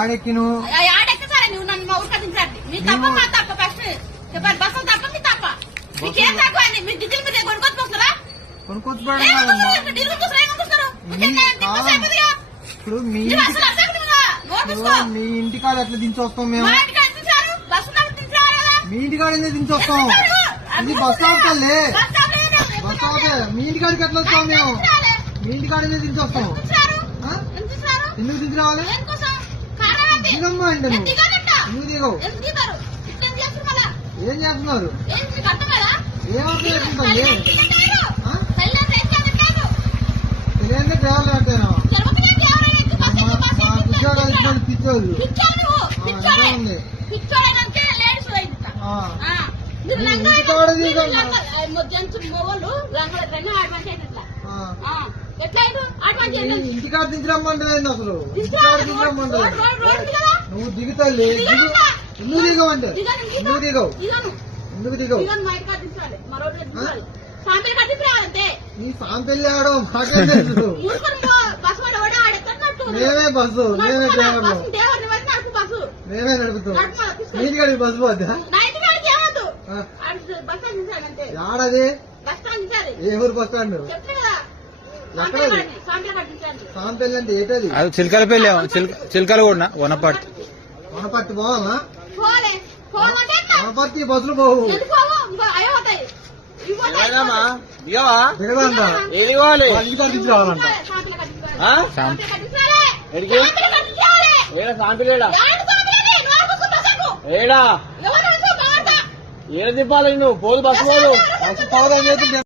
ఆడెక్కిను ఆడెక్కసారి నువ్వు నన్ను మా ఊరికి దించాలి. మీ తప్ప మా తప్ప ఫస్ట్ చెప్పండి. బస్సులు తప్ప మీ తప్ప మీకేం తక్కువ అండి. మీరు డీజిల్ మీద కొనుక్కొచ్చుకొస్తారా? ఇప్పుడు మీ ఇంటికాడ ఎట్లా దించొస్తాం మేము? మీ ఇంటికాడ ఎందుకు దించొస్తాం? ఇది బస్ స్టాప్ తల్లి, బస్ స్టాప్. మీ ఇంటికాడికి ఎట్లా వస్తాం మేము? మీ ఇంటికాడ ఎందుకు దించొస్తాం? ఎందుకు దించురావాలి? దిగమ్మా అంటే నువ్వు ఎందుకు దిగవు? ఏం చేస్తున్నారు? ఏమర్థం చేసుకుంటాం? తెలియదు డ్రైవర్లు అంటేనా? మా ఉద్యోగాలు ఇచ్చిన పిచ్చోళ్ళు ఉంది. ఇంటికాడ ఇంటికాడ దించరమ్మంటలేదు అసలు. ఇంటికాడ దించరమ్మంటలేదు. నువ్వు దిగుతాలి. ఎందుకు దిగవంటే ఎందుకు దిగవు? ఎందుకు దిగవు? నీ సాంపెల్లి ఆడో మాకే తెలుసు. మేమే బస్సు, మేమే డ్రైవర్లు, మేమే నడుపుతాం. నీటికాడికి బస్సు పోద్దా? ఆడది ఏ ఊరు బస్ స్టాండ్? ఎక్కడది? సాంపెల్లి అంటే ఏంటది? అది చిలకలపల్లి, చిలకలు కూడా వనపర్తి. వనపర్తి పోవాలా? వనపర్తి బస్సులు పోవు. దిగదంట. ఇంటికాడ తీసుకురావాలంట. ఏడా ఏడ తిప్పాలి నువ్వు? పోదు బస్సు పోదు. బస్సు పోదని చెప్పి